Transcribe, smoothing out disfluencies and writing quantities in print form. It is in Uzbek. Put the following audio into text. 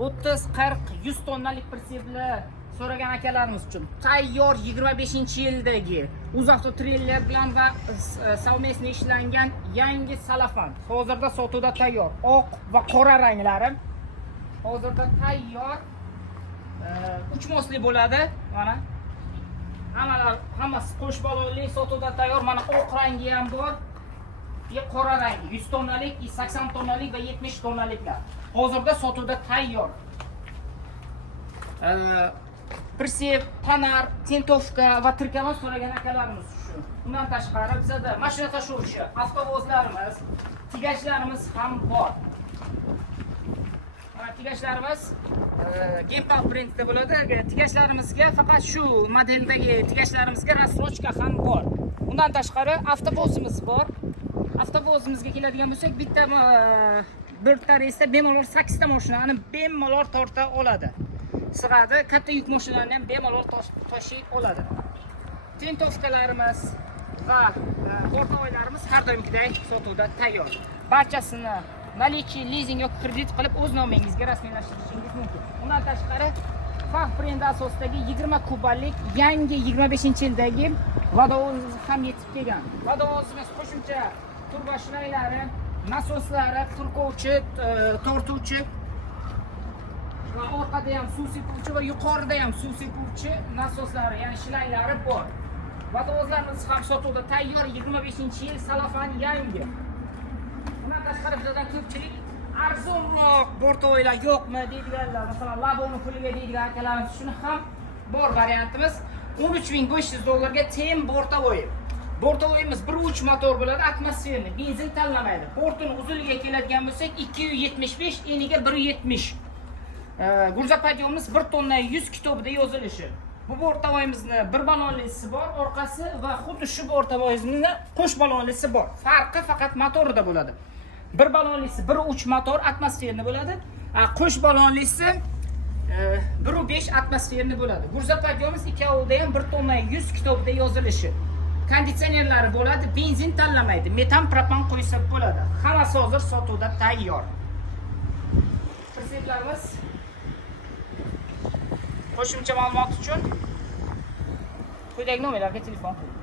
30, 40, 100 tonnalik pritsepli so'ragan akalarimiz uchun tayyor 25-yildagi UzAvto treyler bilan va savmesni ishlangan yangi salafan. Hozirda sotuvda tayyor. Oq va qora ranglari. Hozirda tayyor 3 mosli bo'ladi. Mana hammasi qo'sh balonli sotuvda tayyor. Mana oq rangi ham bor. Qora rangi 100 tonnalik, 80 tonnalik va 70 tonnaliklar. Hozirda sotuvda tayyor. Pritsep, panar, tentovka va tirkalon so'ragan akalarimiz shu. Undan tashqari bizda mashina tashuvchi, avtovozlarimiz, tigachlarimiz ham bor. Mana tigachlarimiz Gempal brendida bo'ladi. Tigachlarimizga faqat shu modeldagi tigachlarimizga rassrochka ham bor. Undan tashqari avtovozimiz bor. Avtovozimizga keladigan bo'lsak, bitta bir reysda bemalol 8 ta mashinani bemalol torta oladi. Sig'adi, katta yuk mashinalarini ham bemalol tashib oladi. Tentovkalarimiz va o'rtoqlarimiz har doimgidek sotuvda tayyor. Barchasini nalichi, lizing yoki kredit qilib o'z nomingizga rasmiylashtirishingiz mumkin. Undan tashqari Faf brendi asosidagi 20 kubalik yangi 25-yildagi vodovozimiz ham yetib kelgan. Vodovozimiz qo'shimcha turbo shinaylari, nasoslari, turkovchi, tortuvchi va orqada ham suv sepuvchi va yuqorida ham suv sepuvchi nasoslari, ya'ni shinaylari bor. Vodovozlarimiz ham sotuvda tayyor 25-yil salafan yangi. Bundan tashqari bizdan ko'pchilik arzonroq bortovoylar yo'qmi deydiganlar, masalan, laboni puliga deydigan akalarimiz shuni ham bor variantimiz. 13.500 dollarga tem bortovoy. Bortovoyimiz 1.3 motor bo'ladi, atmosferni, benzin tanlamaydi. Bortning uzunligiga keladigan bo'lsak 275, eniga 170. Gurza podiyomimiz 1 tonna 100 kitobida yozilishi. Bu bortovoyimizni bir balonlisi bor, orqasi va xuddi shu bortovoyimizni qo'sh balonlisi bor. Farqi faqat motorida bo'ladi. Bir balonlisi 1.3 motor atmosferni bo'ladi. Qo'sh balonlisi 1.5 atmosferni bo'ladi. Gurza podiyomimiz ikkovida ham 1 tonna 100 kitobida yozilishi. Konditsionerlari bo'ladi, benzin tanlamaydi, metan propan qo'ysa bo'ladi. Hammasi hozir sotuvda tayyor. Pritseplarimiz qo'shimcha ma'lumot uchun quyidagi nomerlarga telefon qiling.